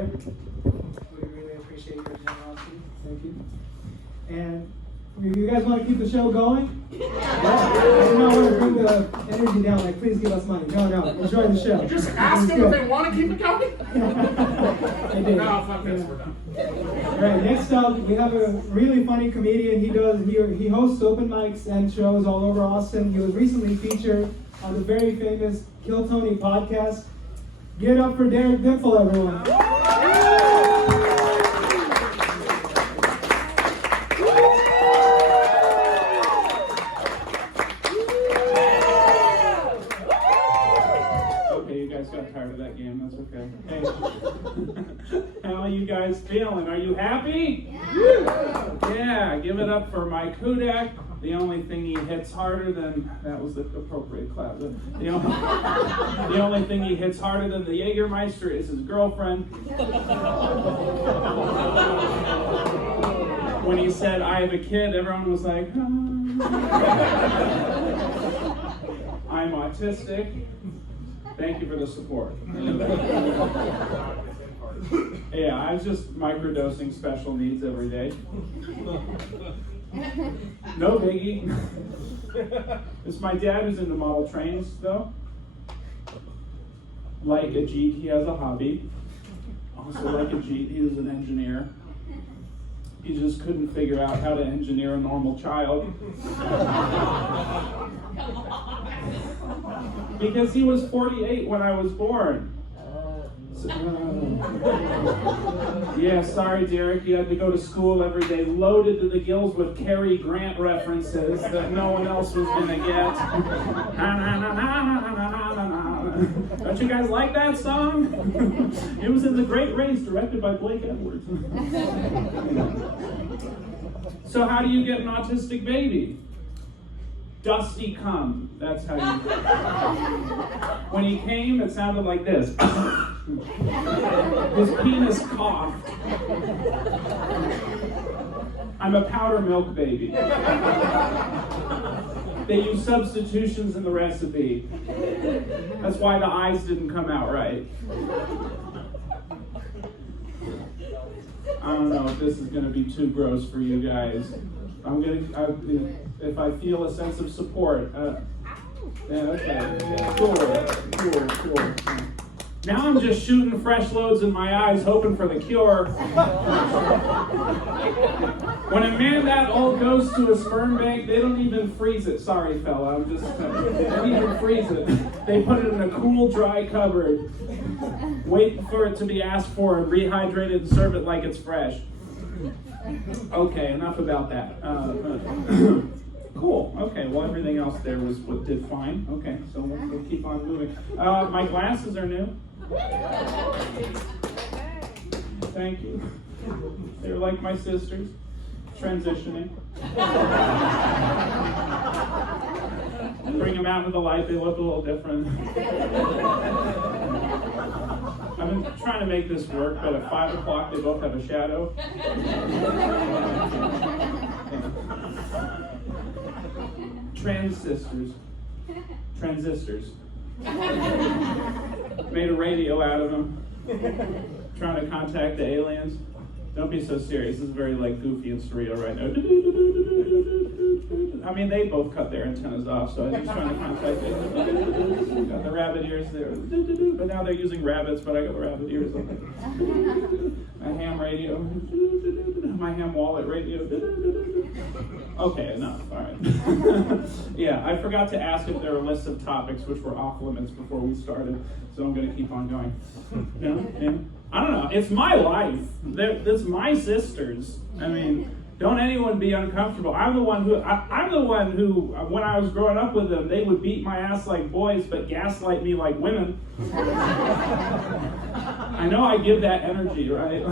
We really appreciate your generosity. Thank you. And you guys want to keep the show going? Yeah. I do not want to bring the energy down, like, please give us money. No. Enjoy the show. You just ask them if they want to keep it going? They did. No, fuck this, we're done. All right, next up, we have a really funny comedian. He hosts open mics and shows all over Austin. He was recently featured on the very famous Kill Tony podcast. Give it up for Dimpfl, everyone. Okay, you guys got tired of that game. That's okay. Hey, how are you guys feeling? Are you happy? Yeah, give it up for Mike Hudak. The only thing he hits harder than, that was the appropriate clap. The only thing he hits harder than the Jägermeister is his girlfriend. When he said, I have a kid, everyone was like, I'm autistic. Thank you for the support. Yeah, I was just microdosing special needs every day. No biggie. It's my dad who's into model trains, though. Like a Jeep, he has a hobby. Also like a Jeep, he was an engineer. He just couldn't figure out how to engineer a normal child. Because he was 48 when I was born. Yeah, sorry, Derek. You had to go to school every day loaded to the gills with Cary Grant references that no one else was going to get. Don't you guys like that song? It was in The Great Race, directed by Blake Edwards. So how do you get an autistic baby? Dusty cum. That's how you get it. When he came, it sounded like this. His penis coughed. I'm a powder milk baby. They use substitutions in the recipe. That's why the eyes didn't come out right. I don't know if this is going to be too gross for you guys. If I feel a sense of support. Yeah, okay. Yeah, cool. Now I'm just shooting fresh loads in my eyes, hoping for the cure. When a man that old goes to a sperm bank, they don't even freeze it. Sorry, fella, they don't even freeze it. They put it in a cool, dry cupboard, wait for it to be asked for, and rehydrate it and serve it like it's fresh. Okay, enough about that. Cool. Okay. Well, everything else there did fine. Okay, so we'll keep on moving. My glasses are new. Thank you. They're like my sisters, transitioning. Bring them out into the light. They look a little different. I've been trying to make this work, but at 5 o'clock they both have a shadow. Transistors. Made a radio out of them. Trying to contact the aliens. Don't be so serious. This is very goofy and surreal right now. I mean, they both cut their antennas off, so I was just trying to contact them. Got the rabbit ears there. But now they're using rabbits, but I got the rabbit ears on. My ham radio. My ham wallet radio. Okay, enough. All right. Yeah, I forgot to ask if there were lists of topics which were off limits before we started, so I'm going to keep on going. Yeah. I don't know. It's my life. It's my sisters. I mean, don't anyone be uncomfortable. I'm the one who, when I was growing up with them, they would beat my ass like boys, but gaslight me like women. I know I give that energy, right?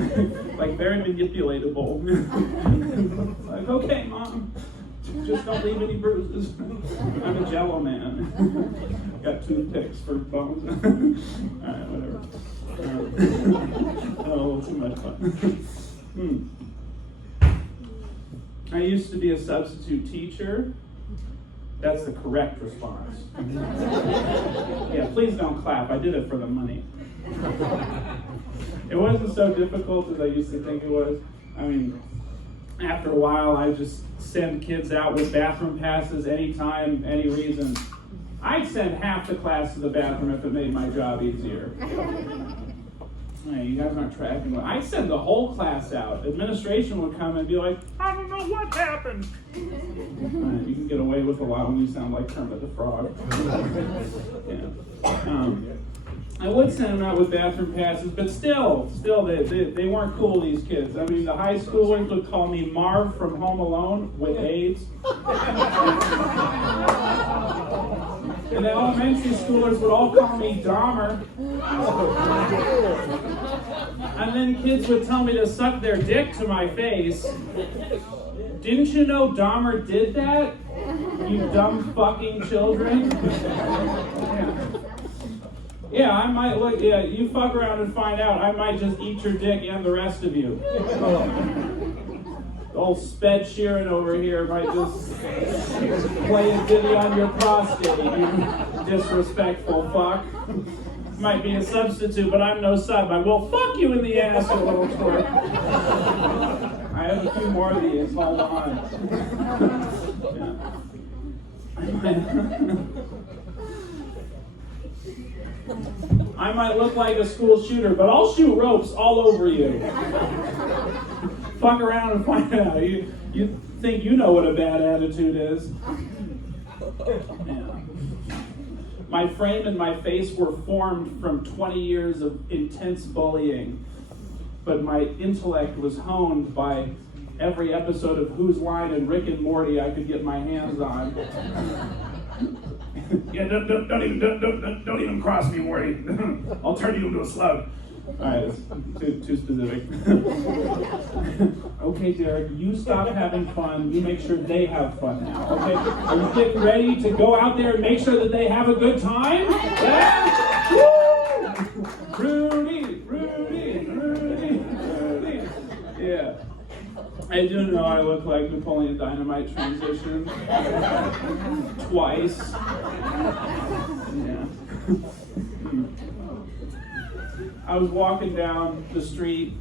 Like very manipulatable. Like, okay, Mom, just don't leave any bruises. I'm a Jello man. Got toothpicks for bones. All right, whatever. A little too much fun. I used to be a substitute teacher. That's the correct response. Yeah, please don't clap. I did it for the money. It wasn't so difficult as I used to think it was. I mean, after a while, I just send kids out with bathroom passes anytime, any reason. I'd send half the class to the bathroom if it made my job easier. Hey, you guys aren't tracking well. I'd send the whole class out. Administration would come and be like, I don't know what happened. You can get away with a lot when you sound like Kermit the Frog. Yeah. I would send them out with bathroom passes, but still, they weren't cool, these kids. I mean, the high schoolers would call me Marv from Home Alone with AIDS. And the elementary schoolers would all call me Dahmer. And then kids would tell me to suck their dick to my face. Didn't you know Dahmer did that? You dumb fucking children. Yeah, I might look, yeah, you fuck around and find out. I might just eat your dick and the rest of you. Old Sped Sheeran over here might just play a ditty on your prostate, you disrespectful fuck. Might be a substitute, but I'm no sub. I will fuck you in the ass, you little twerp. I have a few more of these, hold on. I might look like a school shooter, but I'll shoot ropes all over you. Fuck around and find out. You think you know what a bad attitude is. Yeah. My frame and my face were formed from 20 years of intense bullying, but my intellect was honed by every episode of Whose Line and Rick and Morty I could get my hands on. Yeah, don't even cross me, Morty. I'll turn you into a slug. All right, that's too specific. Okay, Derek, you stop having fun. You make sure they have fun now, okay? Are you getting ready to go out there and make sure that they have a good time? Yeah? Woo! Rudy. Yeah. I do know I look like Napoleon Dynamite transition. Twice. Yeah. I was walking down the street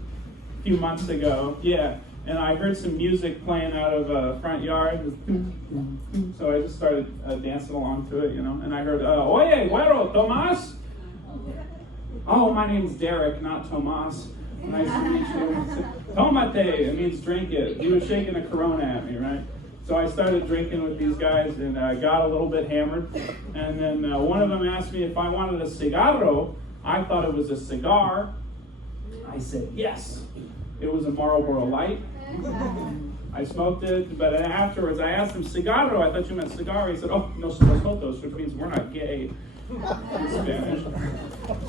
a few months ago, yeah, and I heard some music playing out of a front yard. So I just started dancing along to it, you know, and I heard, Oye, güero, Tomas? Oh, my name's Derek, not Tomas. Nice to meet you. Tomate, it means drink it. He was shaking a Corona at me, right? So I started drinking with these guys and got a little bit hammered. And then one of them asked me if I wanted a cigarro. I thought it was a cigar. I said yes. It was a Marlboro Light. I smoked it, but afterwards I asked him, cigarro, I thought you meant cigar. He said, oh, no nosotros, which means we're not gay. In Spanish.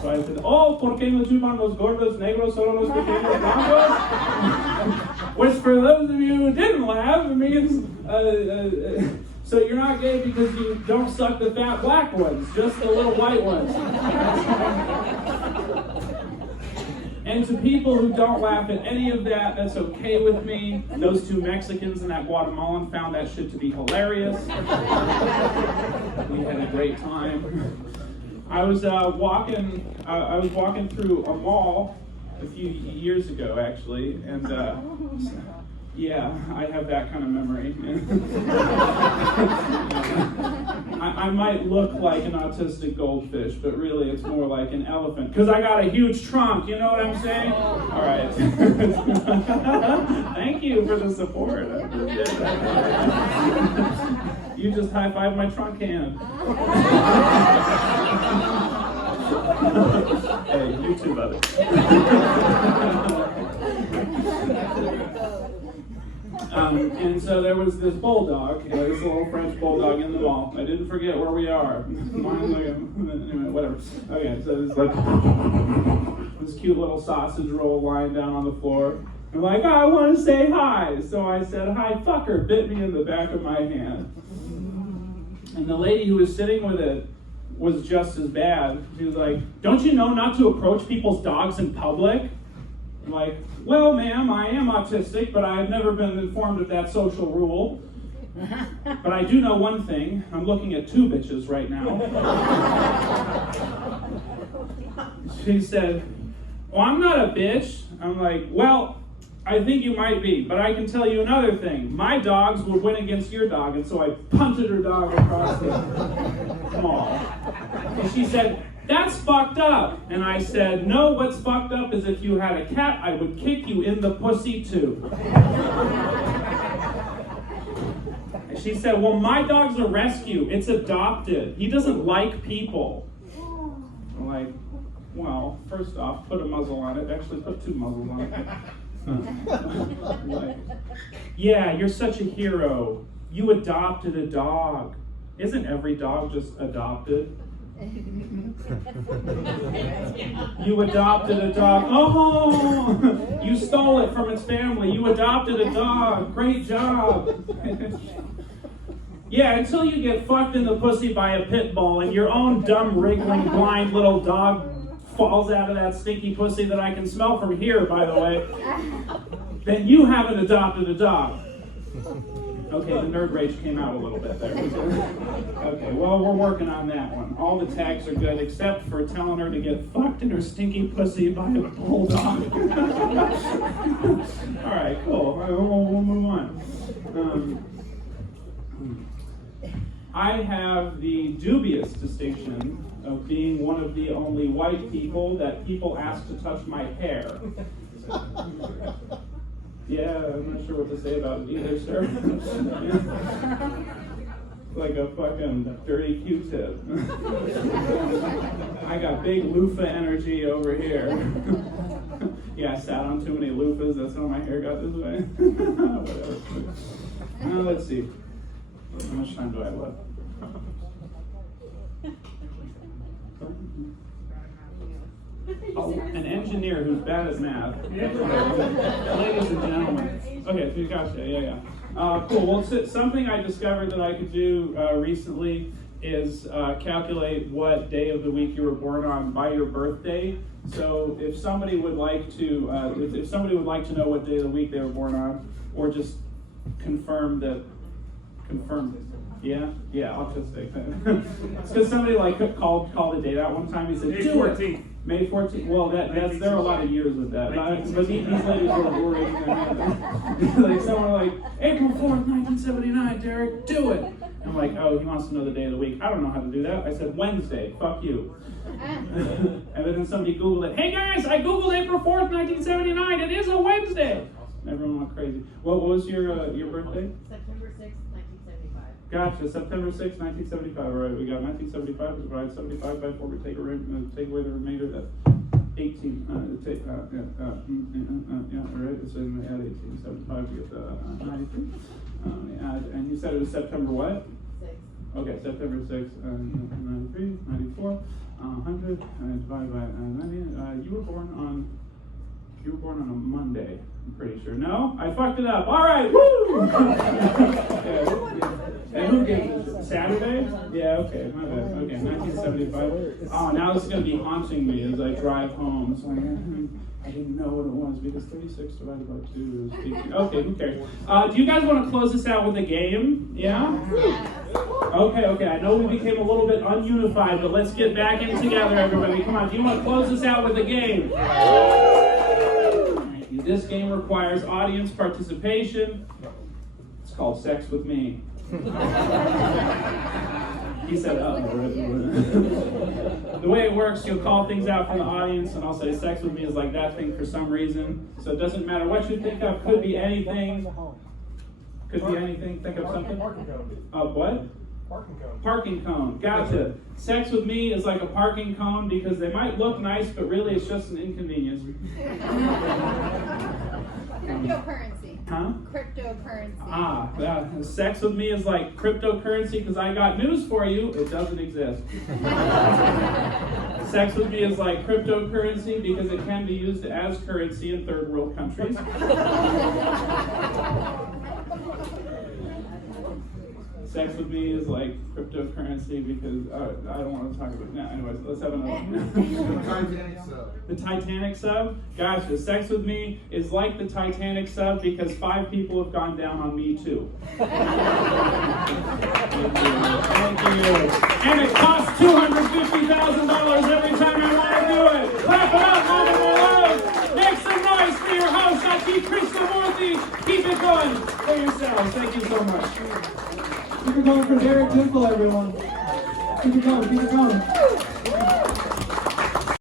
So I said, oh, ¿por qué no chupan los gordos negros solo los pequeños blancos? Which for those of you who didn't laugh, it means, so you're not gay because you don't suck the fat black ones, just the little white ones. And to people who don't laugh at any of that, that's okay with me. Those two Mexicans and that Guatemalan found that shit to be hilarious. We had a great time. I was walking through a mall a few years ago, actually, and yeah, I have that kind of memory. I might look like an autistic goldfish, but really it's more like an elephant, because I got a huge trunk, you know what I'm saying? All right. Thank you for the support. You just high-fived my trunk hand. Hey, you too, buddy. And so there was this bulldog, this little French bulldog in the mall. I didn't forget where we are. Anyway, whatever. Okay, so there's like this cute little sausage roll lying down on the floor. I'm like, oh, I want to say hi. So I said, hi, fucker, bit me in the back of my hand. And the lady who was sitting with it was just as bad. She was like, don't you know not to approach people's dogs in public? I'm like, well, ma'am, I am autistic, but I have never been informed of that social rule. But I do know one thing. I'm looking at two bitches right now. She said, well, I'm not a bitch. I'm like, well, I think you might be, but I can tell you another thing. My dogs would win against your dog, and so I punted her dog across the mall. And she said, that's fucked up. And I said, no, what's fucked up is if you had a cat, I would kick you in the pussy too. And she said, well, my dog's a rescue. It's adopted. He doesn't like people. I'm like, well, first off, put a muzzle on it. Actually, put 2 muzzles on it. Like, yeah, you're such a hero. You adopted a dog. Isn't every dog just adopted? You adopted a dog. Oh, you stole it from its family. You adopted a dog. Great job. Yeah, until you get fucked in the pussy by a pit bull and your own dumb, wriggling, blind little dog falls out of that stinky pussy that I can smell from here, by the way, then you haven't adopted a dog. Okay, the nerd rage came out a little bit there. Okay, well, we're working on that one. All the tags are good, except for telling her to get fucked in her stinky pussy by a bulldog. All right, cool. We'll move on. I have the dubious distinction of being one of the only white people that people ask to touch my hair. Yeah, I'm not sure what to say about it either, sir. Like a fucking dirty Q-tip. I got big loofah energy over here. Yeah, I sat on too many loofahs, that's how my hair got this way. Whatever. Let's see. How much time do I have left? Oh, an engineer who's bad at math. Ladies and gentlemen. Okay, so you gotcha, yeah. Cool, well, something I discovered that I could do recently is calculate what day of the week you were born on by your birthday. So if somebody would like to, if somebody would like to know what day of the week they were born on, or just confirm. Yeah, I'll just say that. It's because somebody called the date out one time. He said, May 14th. May 14th. Well, there are a lot of years with that. But these ladies were raising their hand. Like someone like, April 4th, 1979, Derek, do it. I'm like, oh, he wants to know the day of the week. I don't know how to do that. I said Wednesday. Fuck you. And then somebody Googled it. Hey guys, I Googled April 4th, 1979. It is a Wednesday. And everyone went crazy. What was your birthday? September 6th, 1975. Gotcha, September 6th, 1975. All right, we got 1975. We divide 75 by 4. We take away the remainder. That's 18. All right, so we add 18. 75, we get 93. And you said it was September what? 6th. Okay, September 6th, 93, 94, 100, divided by 90. You were born on a Monday, I'm pretty sure. No? I fucked it up. All right, woo! And who gave it? Saturday? Yeah, okay, my bad. Okay, 1975. Oh, now this is going to be haunting me as I drive home. So I didn't know what it was because 36 divided by 2 is 18. Okay, who cares? Do you guys want to close this out with a game? Yeah? Okay. I know we became a little bit ununified, but let's get back in together, everybody. Come on, do you want to close this out with a game? This game requires audience participation. It's called Sex with Me. He said, The way it works, you'll call things out from the audience, and I'll say, sex with me is like that thing for some reason. So it doesn't matter what you think of, could be anything. Could be anything, think of something. Parking cone. What? Parking cone. Parking cone, gotcha. Sex with me is like a parking cone because they might look nice, but really it's just an inconvenience. Cryptocurrency. Huh? Cryptocurrency. Yeah. Sex with me is like cryptocurrency because I got news for you, it doesn't exist. Sex with me is like cryptocurrency because it can be used as currency in third world countries. Sex with me is like cryptocurrency because I don't want to talk about it now. Anyways, let's have another one. The Titanic sub? Gotcha. Sex with me is like the Titanic sub because 5 people have gone down on me too. Thank you. And it costs $250,000 every time I want to do it. Clap it up, mama, going for yourselves. Thank you so much. Keep it going for Dimpfl, everyone. Keep it going, keep it going.